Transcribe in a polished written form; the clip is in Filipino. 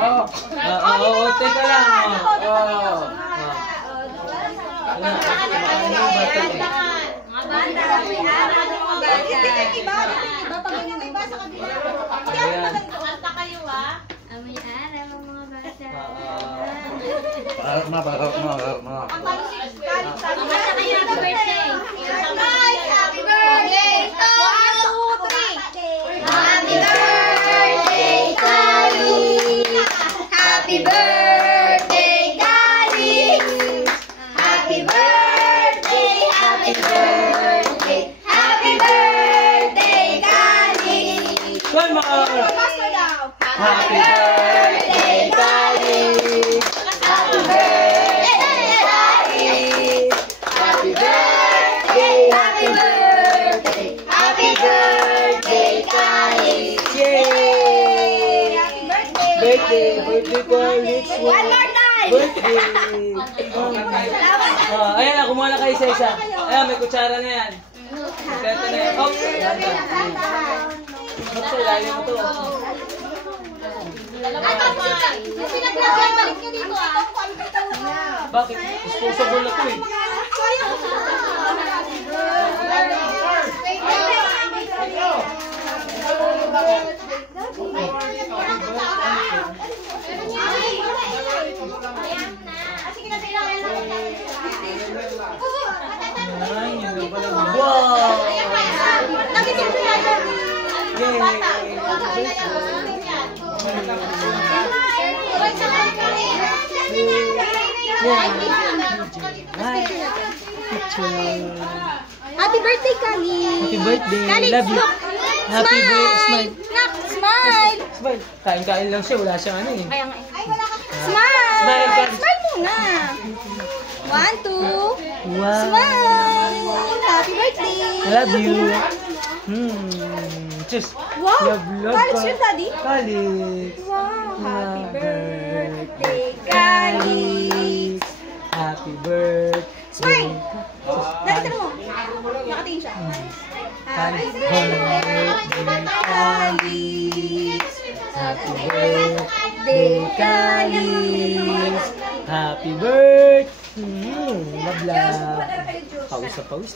Teka lang. Happy birthday, Kali! Happy birthday, happy birthday, happy birthday, Kali! One more! Happy birthday, Kali! Happy birthday, Kali! Happy birthday, happy birthday, happy birthday, Kali! Yay! Birthday ko, next one. One more time! Birthday! Ayan na, kumuha na kayo isa-isa. Ayan, may kutsara na yan. Ito na yan. Oops! Oops, ilalim mo ito. Balik nyo dito Bakit? Disposable na ito eh. Wow! Happy birthday, Kali! Happy birthday! Kali, Love you! Happy birthday! Smile! Smile! Smile! Kain-kain lang siya. Wala siyang ano eh. Smile! Smile, Kali! Smile muna! 1, 2, Wow! smile! Happy birthday! I love you! Cheers! Wow! Love, Kali, cheers, Daddy! Kali! Wow! Happy birthday, Kali! Happy birthday! Smile! Dali, tara mo! Nakatingin siya. Happy birthday, Kali! Happy birthday, Kali! Happy birthday! Love, love! Pawis na pawis.